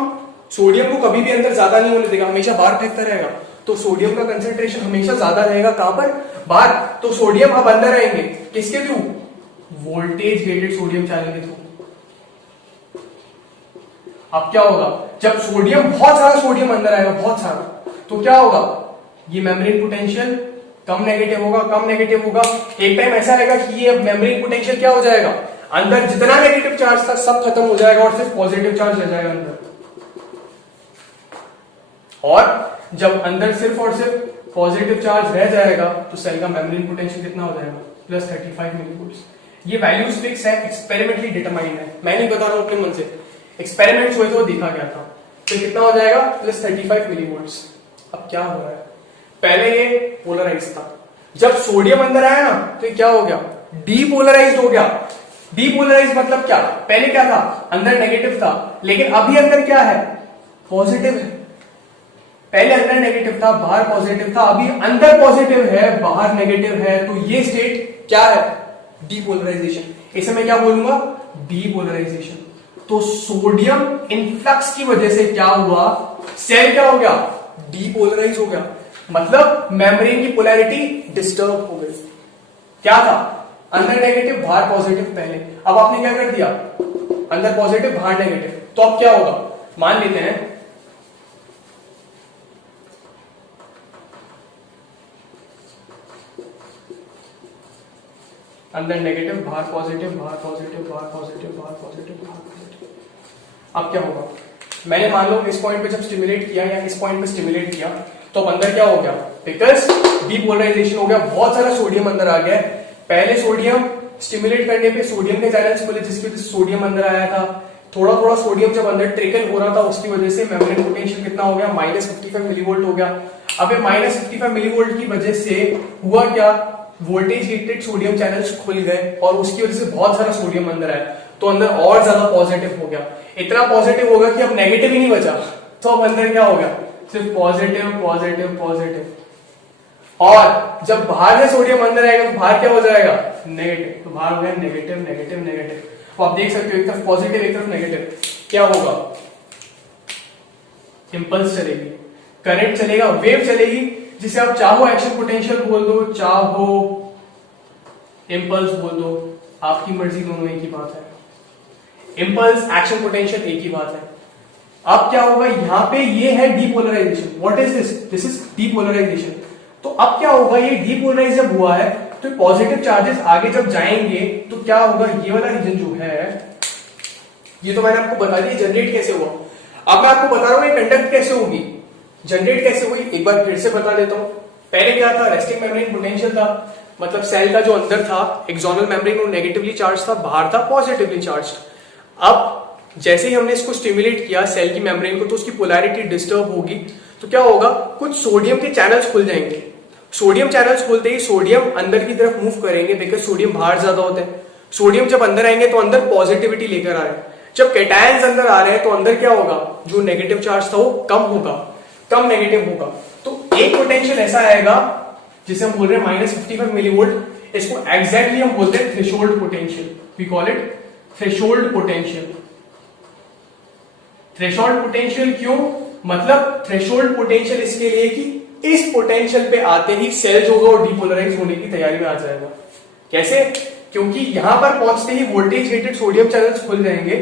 सोडियम को कभी भी अंदर ज्यादा नहीं होने देगा, हमेशा बाहर फेंकता रहेगा, तो सोडियम का कंसेंट्रेशन हमेशा ज्यादा रहेगा, कहां पर, बाहर। तो सोडियम अब अंदर आएंगे किसके through, voltage gated sodium channel के थ्रू। अब क्या होगा, जब सोडियम, बहुत सारा सोडियम अंदर आएगा, बहुत सारा, तो क्या होगा, ये मेम्ब्रेन पोटेंशियल कम नेगेटिव होगा, कम नेगेटिव होगा। एक टाइम ऐसा आएगा कि ये मेम्ब्रेन पोटेंशियल क्या हो जाएगा, अंदर जितना नेगेटिव चार्ज था सब खत्म हो जाएगा और सिर्फ पॉजिटिव चार्ज रह जाएगा अंदर। और जब अंदर सिर्फ और सिर्फ पॉजिटिव चार्ज रह जाएगा तो सेल का मेम्ब्रेन पोटेंशियल कितना हो जाएगा, +35 मिलीवोल्ट। ये वैल्यूज फिक्स है, एक्सपेरिमेंटली डिटरमाइंड है, मैं नहीं बता रहा हूं अपने मन से, एक्सपेरिमेंट्स हुए तो देखा गया था। तो कितना हो जाएगा, +35 मिलीवोल्ट। अब क्या हो रहा है, पहले ये पोलराइज था, जब सोडियम अंदर आया ना तो ये क्या हो गया, डीपोलराइज्ड हो गया। डीपोलराइज मतलब क्या, पहले क्या था, अंदर नेगेटिव था, लेकिन अभी अंदर क्या है, पॉजिटिव है। पहले अंदर नेगेटिव था, बाहर पॉजिटिव था, अभी अंदर पॉजिटिव है, बाहर नेगेटिव है, तो ये स्टेट क्या है, डीपोलराइजेशन। इसे मैं क्या बोलूंगा, डीपोलराइजेशन। तो सोडियम इनफ्लक्स की वजह से क्या हुआ, सेल क्या हो गया, डीपोलराइज हो गया, मतलब मेम्ब्रेन की पोलैरिटी डिस्टर्ब हो गई। क्या था, अंदर नेगेटिव बाहर पॉजिटिव पहले, अब आपने क्या कर दिया, अंदर पॉजिटिव बाहर नेगेटिव, तो अब क्या होगा, मान लेते हैं अंदर नेगेटिव बाहर पॉजिटिव, बाहर पॉजिटिव, बाहर पॉजिटिव, बाहर पॉजिटिव, बाहर पॉजिटिव। अब क्या होगा, मैंने मान लो इस पॉइंट पे जब स्टिमुलेट किया या इस पॉइंट पे स्टिमुलेट किया तो अब अंदर क्या हो गया, बिकॉज डीपोलराइजेशन हो गया, बहुत सारा सोडियम अंदर आ गया। पहले सोडियम स्टिमुलेट करने पे सोडियम के चैनल्स खुले, जिसकी वजह से सोडियम अंदर आया था। थोड़ा थोड़ा सोडियम जब अंदर ट्रिकल हो रहा था, उसकी वजह से मेम्ब्रेन पोटेंशियल कितना हो गया, -55 मिलीवोल्ट हो गया। अब ये -55 मिलीवोल्ट की वजह से हुआ क्या, वोल्टेज गेटेड सोडियम चैनल्स खुल गए और उसकी वजह से बहुत सारा सोडियम अंदर आया, तो अंदर और ज्यादा पॉजिटिव हो गया। इतना पॉजिटिव होगा कि अब नेगेटिव ही नहीं बचा, तो अब अंदर क्या हो गया, सिर्फ पॉजिटिव पॉजिटिव पॉजिटिव। और जब बाहर से सोडियम अंदर आएगा तो बाहर क्या हो जाएगा, नेगेटिव। तो बाहर हो गया नेगेटिव नेगेटिव नेगेटिव। तो आप देख सकते हो एक तरफ पॉजिटिव एक तरफ नेगेटिव, क्या होगा, इंपल्स चलेगी, करंट चलेगा, वेव चलेगी, जिसे आप चाहो एक्शन पोटेंशियल बोल दो, चाहो इंपल्स बोल दो, आपकी मर्जी, दोनों एक ही बात है। इंपल्स एक्शन पोटेंशियल एक ही बात है। अब क्या होगा, यहां पे ये है depolarisation. What is this, this is depolarisation. तो अब क्या होगा, ये डीपोलराइज जब हुआ है तो पॉजिटिव चार्जेस आगे जब जाएंगे तो क्या होगा, ये वाला रीजन जो है, ये तो मैंने आपको बता दिया जनरेट कैसे हुआ। अब मैं आपको बता रहा हूं ये कंडक्ट कैसे होगी, जनरेट कैसे हुई, एक बार फिर से बता देता हूं। पहले क्या था, रेस्टिंग मेम्ब्रेन पोटेंशियल था, मतलब सेल का जो अंदर था एक्सोनल मेम्ब्रेन वो नेगेटिवली चार्ज था, बाहर था पॉजिटिवली चार्ज। अब जैसे ही हमने इसको स्टिमुलेट किया सेल की मेम्ब्रेन को, तो उसकी पोलैरिटी डिस्टर्ब होगी, तो क्या होगा, कुछ सोडियम के चैनल्स खुल जाएंगे। सोडियम चैनल्स खुलते ही सोडियम अंदर की तरफ मूव करेंगे, बिकॉज सोडियम बाहर ज्यादा होते हैं। सोडियम जब अंदर आएंगे तो अंदर पॉजिटिविटी लेकर आ रहे हैं। जब कैटायंस अंदर आ रहे हैं तो अंदर क्या होगा, जो नेगेटिव चार्ज था वो कम होगा, कम नेगेटिव होगा। तो एक पोटेंशियल ऐसा आएगा जिसे हम बोल रहे हैं -55 मिलीवोल्ट। इसको एग्जैक्टली हम बोलते हैं threshold potential, we call it threshold potential. Threshold potential क्यों, मतलब थ्रेशोल्ड पोटेंशियल इसके लिए कि इस पोटेंशियल पे आते ही सेल जो होगा वो डीपोलराइज होने की तैयारी में आ जाएगा। कैसे, क्योंकि यहां पर पहुंचते ही वोल्टेज गेटेड सोडियम चैनल्स खुल जाएंगे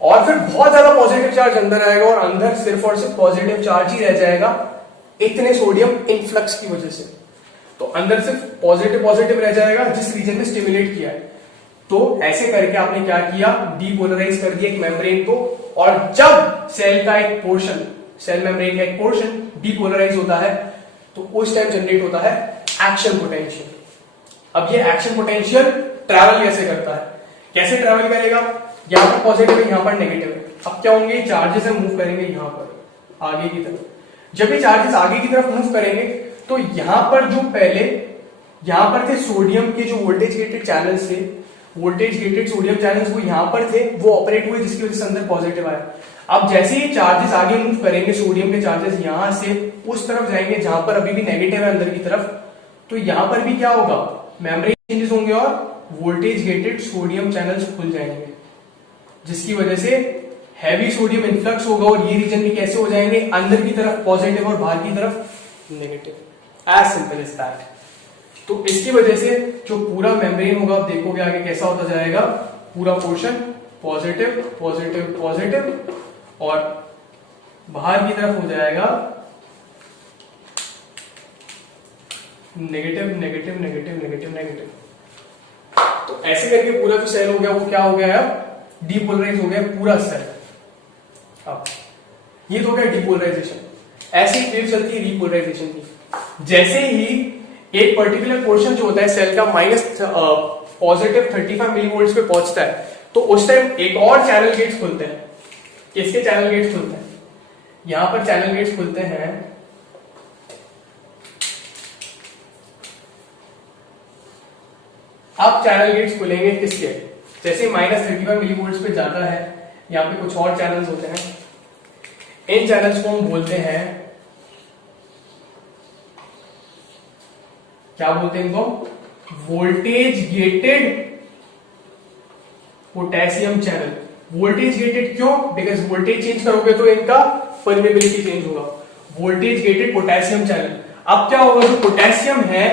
और फिर बहुत ज्यादा पॉजिटिव चार्ज अंदर आएगा और अंदर सिर्फ और सिर्फ पॉजिटिव चार्ज ही रह जाएगा, इतने सोडियम इनफ्लक्स की वजह से। तो अंदर सिर्फ पॉजिटिव पॉजिटिव रह जाएगा जिस रीजन में स्टिमुलेट किया है। तो ऐसे करके आपने क्या किया, डीपोलराइज कर दिया एक मेम्ब्रेन को, और जब सेल का एक पोर्शन, सेल मेम्ब्रेन का एक पोर्शन डीपोलराइज होता है तो उस टाइम जनरेट होता है एक्शन पोटेंशियल। अब ये एक्शन पोटेंशियल ट्रैवल कैसे करता है, कैसे ट्रैवल करेगा, यहां पर पॉजिटिव है यहां पर नेगेटिव है। अब क्या होंगे, चार्जेस मूव करेंगे यहां पर आगे की तरफ। जब ये चार्जेस आगे की तरफ मूव करेंगे तो यहां पर जो पहले यहां पर थे सोडियम के जो वोल्टेज गेटेड चैनल्स थे, वोल्टेज गेटेड सोडियम चैनल्स वो यहां पर थे, वो ऑपरेट हुए, जिसकी वजह से अंदर पॉजिटिव आया। अब जैसे ही चार्जेस आगे मूव करेंगे, सोडियम के चार्जेस यहां से उस तरफ जाएंगे जहां पर अभी भी नेगेटिव है अंदर की तरफ, तो यहां पर भी क्या होगा, मेम्ब्रेन चेंजेस होंगे और वोल्टेज गेटेड सोडियम चैनल्स खुल जाएंगे, जिसकी वजह से हैवी सोडियम इनफ्लक्स होगा और ये रीजन भी कैसे हो जाएंगे, अंदर की तरफ पॉजिटिव और बाहर की तरफ negative. As simple as that. तो इसकी वजह से जो पूरा मेम्ब्रेन होगा, आप देखोगे आगे कैसा होता जाएगा, पूरा पोर्शन पॉजिटिव पॉजिटिव पॉजिटिव और बाहर की तरफ हो जाएगा negative negative negative negative negative. तो ऐसे करके पूरा जो सेल हो गया वो क्या हो गया, अब डीपोलराइज हो गया पूरा सेल। अब ये तो हो गया डीपोलराइजेशन। ऐसी वेव चलती है डीपोलराइजेशन की। जैसे ही एक पर्टिकुलर पोर्शन जो होता है सेल का पॉजिटिव 35 मिलीवोल्ट्स पे पहुंचता है, तो उस टाइम एक और चैनल गेट्स खुलते हैं। किसके चैनल गेट्स खुलते हैं, यहां पर चैनल गेट्स खुलते हैं, अब चैनल गेट्स खुलेंगे किसके, जैसे -35 मिलीवोल्ट्स पे जाता है, यहां पे कुछ और चैनल्स होते हैं, इन चैनल्स को हम बोलते हैं, क्या बोलते हैं इनको, voltage gated potassium channel. Voltage gated क्यों, बिकॉज वोल्टेज चेंज करोगे तो इनका परमेबिलिटी चेंज होगा। Voltage gated potassium channel. अब क्या होगा, जो पोटेशियम है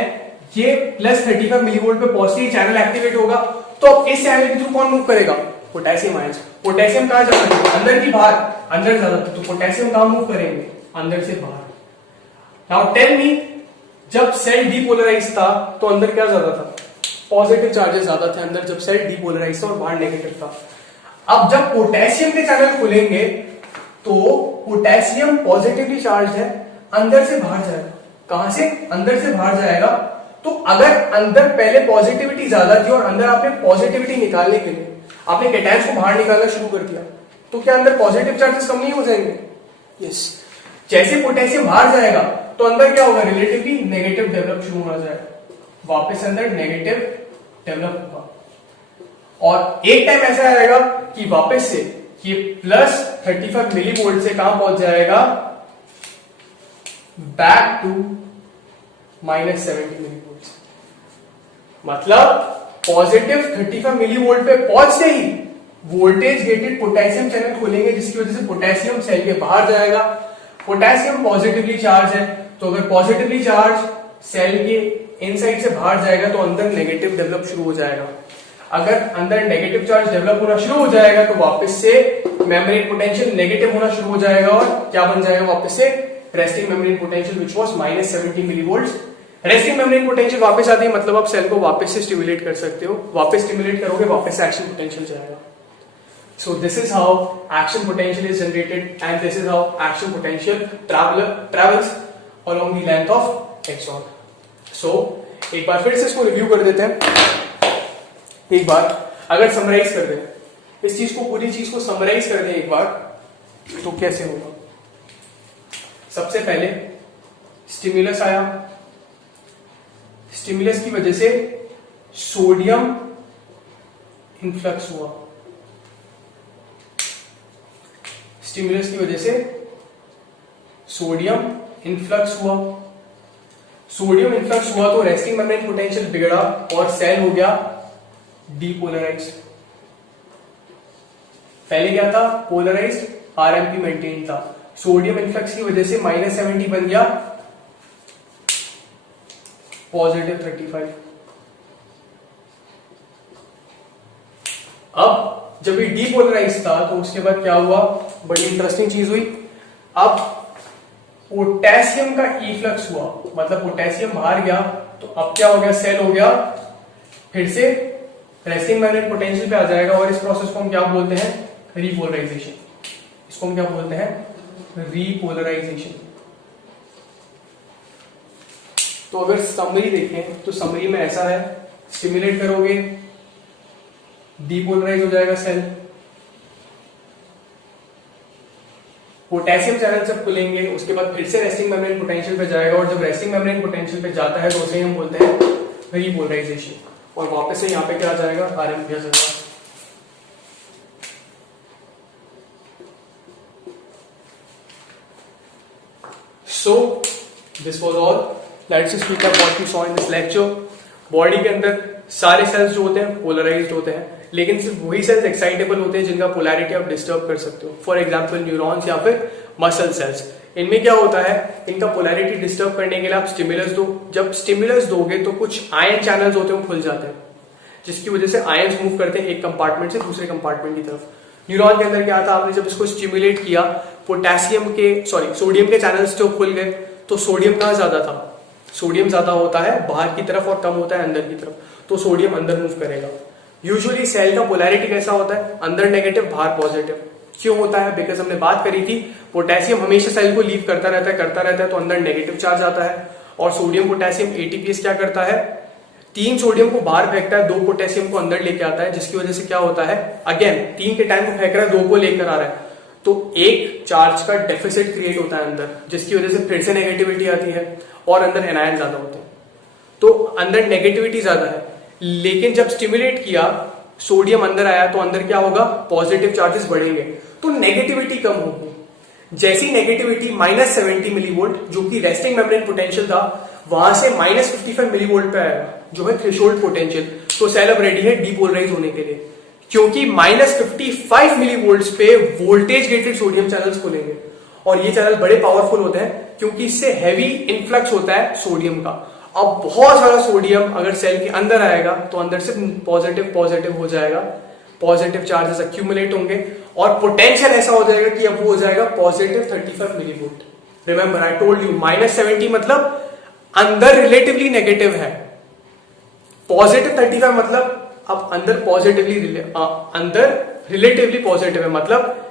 ये +35 मिलीवोल्ट पे पहुंचते ही चैनल एक्टिवेट होगा, तो अब इस चैनल के थ्रू कौन मूव करेगा, पोटेशियम आयंस। पोटेशियम कहां जाता है, अंदर की बाहर, अंदर ज्यादा, तो पोटेशियम कहां मूव करेंगे, अंदर से बाहर। नाउ टेल मी, जब सेल डीपोलराइज था तो अंदर क्या ज्यादा था, पॉजिटिव चार्जेस ज्यादा थे अंदर, जब सेल डीपोलराइज था और बाहर नेगेटिव था। अब जब पोटेशियम के चैनल खुलेंगे तो पोटेशियम पॉजिटिवली चार्ज है, अंदर से बाहर जाएगा। कहां से, अंदर से बाहर जाएगा, तो अगर अंदर पहले पॉजिटिविटी ज्यादा थी और अंदर आपने पॉजिटिविटी निकालने के लिए आपने कैटायंस को बाहर निकालना शुरू कर दिया, तो क्या अंदर पॉजिटिव चार्जेस कम नहीं हो जाएंगे? यस। जैसे पोटेशियम बाहर जाएगा तो अंदर क्या होगा? रिलेटिवली नेगेटिव डेवलप शुरू होना जाएगा, वापस अंदर नेगेटिव डेवलप होगा। और एक टाइम ऐसा आएगा कि वापस से ये प्लस 35 मिली वोल्ट से कहां पहुंच जाएगा? Back to minus 70 millivolt. मतलब पॉजिटिव 35 मिली वोल्ट पे पहुंचते ही वोल्टेज गेटेड पोटेशियम चैनल खोलेंगे, जिसकी वजह से पोटेशियम सेल के बाहर जाएगा। पोटेशियम पॉजिटिवली चार्ज है, तो अगर पॉजिटिवली चार्ज सेल के इनसाइड से बाहर जाएगा तो अंदर नेगेटिव डेवलप शुरू हो जाएगा। अगर अंदर नेगेटिव चार्ज डेवलप होना शुरू हो जाएगा तो वापस से मेम्ब्रेन पोटेंशियल नेगेटिव होना शुरू हो जाएगा और क्या बन जाएगा? वापस से resting membrane potential which was minus 70 millivolt. Resting membrane potential वापस आती है, मतलब आप सेल को वापस से स्टिमुलेट कर सकते हो। वापस स्टिमुलेट करोगे, वापस से एक्शन पोटेंशियल जाएगा। So this is how action potential is generated and this is how action potential travels along the length of axon. So एक बार फिर से इसको रिव्यू कर देते हैं। एक बार अगर समराइज कर दें इस चीज को, पूरी चीज को समराइज कर दें एक बार, तो कैसे होगा? सबसे पहले स्टिमुलस आया, स्टिमुलस की वजह से सोडियम इन्फ्लक्स हुआ, स्टिमुलस की वजह से सोडियम इन्फ्लक्स हुआ। सोडियम इन्फ्लक्स हुआ तो रेस्टिंग मेम्ब्रेन पोटेंशियल बिगड़ा और सेल हो गया डीपोलराइज्ड। पहले क्या था? पोलराइज्ड, आरएमपी मेंटेन था। सोडियम इन्फ्लक्स की वजह से माइनस 70 बन गया पॉजिटिव 35। अब जब ये डीपोलराइज था तो उसके बाद क्या हुआ? बड़ी इंटरेस्टिंग चीज हुई। अब पोटेशियम का इफ्लक्स हुआ, मतलब पोटेशियम बाहर गया, तो अब क्या हो गया? सेल हो गया फिर से रेस्टिंग मेम्ब्रेन पोटेंशियल पे आ जाएगा और इस प्रोसेस को हम क्या बोलते हैं? रीपोलराइजेशन। इसको हम क्या बोलते हैं? रीपोलराइजेशन। तो अगर समरी देखें तो समरी में ऐसा है, स्टिमुलेट करोगे डीपोलराइज हो जाएगा सेल, पोटेशियम चैनल जब खुलेंगे उसके बाद फिर से रेस्टिंग मेम्ब्रेन पोटेंशियल पे जाएगा और जब रेस्टिंग मेम्ब्रेन पोटेंशियल पे जाता है तो उसे हम बोलते हैं रीपोलराइजेशन। और वापस से यहां पे क्या आ जाएगा? आरएमपी आ जाएगा। So this was all. Let's just recap what we saw in this lecture. Body के अंदर सारे सेल्स जो होते हैं पोलराइज्ड होते हैं, लेकिन सिर्फ वही सेल्स एक्साइटेबल होते हैं जिनका पोलैरिटी आप डिस्टर्ब कर सकते हो। फॉर एग्जांपल न्यूरॉन्स या फिर मसल सेल्स। इनमें क्या होता है? इनका पोलैरिटी डिस्टर्ब करने के लिए आप स्टिमुलस दो। जब स्टिमुलस दोगे तो कुछ आयन चैनल्स होते हैं वो खुल जाते हैं, जिसकी वजह से आयंस मूव करते हैं एक कंपार्टमेंट से दूसरे कंपार्टमेंट की तरफ। न्यूरॉन के अंदर क्या था? आपने जब इसको स्टिमुलेट किया, सोडियम के चैनल्स जो खुल गए, तो सोडियम कहां ज्यादा था? सोडियम ज्यादा होता है बाहर की तरफ और कम होता है अंदर की तरफ, तो सोडियम अंदर मूव करेगा। यूजुअली सेल का पोलैरिटी कैसा होता है? अंदर नेगेटिव बाहर पॉजिटिव। क्यों होता है? बिकॉज हमने बात करी थी पोटेशियम हमेशा सेल को लीव करता रहता है तो अंदर नेगेटिव चार्ज आता है। और सोडियम पोटेशियम एटीपीएस क्या करता है? 3 सोडियम को बाहर फेंकता है, 2 पोटेशियम को अंदर लेके आता है, जिसकी वजह से क्या होता है? अगेन 3 के टाइम को फेंक रहा है, 2 को लेकर आ रहा है, तो एक चार्ज का डेफिसिट क्रिएट होता है अंदर, जिसकी वजह से फिर से नेगेटिविटी आती है और अंदर एनायन ज्यादा होते हैं। तो अंदर नेगेटिविटी ज्यादा है, लेकिन जब स्टिमुलेट किया सोडियम अंदर आया तो अंदर क्या होगा? पॉजिटिव चार्जेस बढ़ेंगे, तो नेगेटिविटी कम होगी। जैसी नेगेटिविटी माइनस 70 मिलीवोल्ट जो कि रेस्टिंग मेम्ब्रेन पोटेंशियल था, वहां से माइनस 55 मिलीवोल्ट पे आएगा जो है थ्रेशोल्ड पोटेंशियल, तो सेल अब रेडी है डीपोलराइज होने के लिए, क्योंकि माइनस 55 मिलीवोल्ट पे वोल्टेज गेटेड सोडियम चैनल्स खुलेंगे। और ये चैनल बड़े पावरफुल होते हैं क्योंकि इससे हैवी इन्फ्लक्स होता है सोडियम का। अब बहुत सारा सोडियम अगर सेल के अंदर आएगा तो अंदर से पॉजिटिव हो जाएगा, पॉजिटिव चार्जेस अक्यूमुलेट होंगे और पोटेंशियल ऐसा हो जाएगा कि अब वो हो जाएगा positive 35 millivolt. Remember I told you minus 70 मतलब अंदर रिलेटिवली नेगेटिव है, पॉजिटिव 35 मतलब अब अंदर रिलेटिवली पॉजिटिव है, मतलब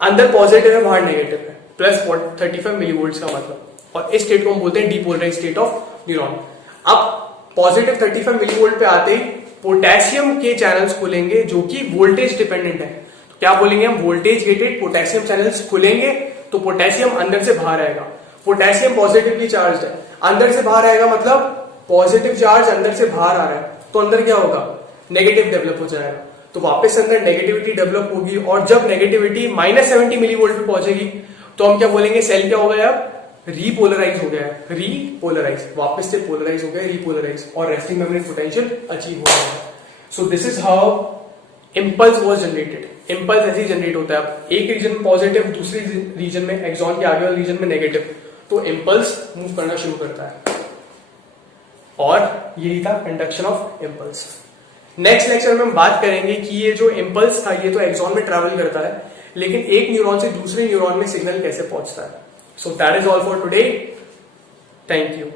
अंदर पॉजिटिव है बाहर नेगेटिव है, प्लस 35 मिलीवोल्ट का मतलब। और इस स्टेट को हम बोलते हैं डीपोलराइज स्टेट ऑफ न्यूरॉन। अब पॉजिटिव 35 मिली वोल्ट पे आते ही पोटेशियम के चैनल्स खुलेंगे जो कि वोल्टेज डिपेंडेंट है। तो क्या बोलेंगे हम, वोल्टेज गेटेड पोटेशियम चैनल्स खुलेंगे तो पोटेशियम अंदर से बाहर आएगा। पोटेशियम पॉजिटिवली चार्ज है, अंदर से बाहर आएगा मतलब पॉजिटिव चार्ज अंदर से बाहर आ रहा है, तो अंदर क्या होगा, नेगेटिव डेवलप हो जाएगा। तो वापस अंदर नेगेटिविटी डेवलप होगी और जब नेगेटिविटी -70 मिली वोल्ट पे पहुंचेगी तो हम क्या बोलेंगे, सेल क्या हो गया, अब रीपोलराइज हो गया है, रीपोलराइज, वापस से पोलराइज हो गया, रीपोलराइज, और रेस्टिंग मेम्ब्रेन पोटेंशियल अचीव हो गया है। So this is how impulse was generated. Impulse ऐसे ही जनरेट होता है, अब एक रीजन में पॉजिटिव, दूसरी रीजन में, एक्सॉन के आगे वाले रीजन में नेगेटिव, तो इंपल्स मूव करना शुरू करता है। और यही था conduction of impulse. Next lecture में हम बात करेंगे कि ये जो इंपल्स था ये तो एक्सॉन में ट्रैवल करता है, लेकिन एक न्यूरॉन से दूसरे न्यूरॉन में सिग्नल कैसे पहुंचता है। So that is all for today, thank you.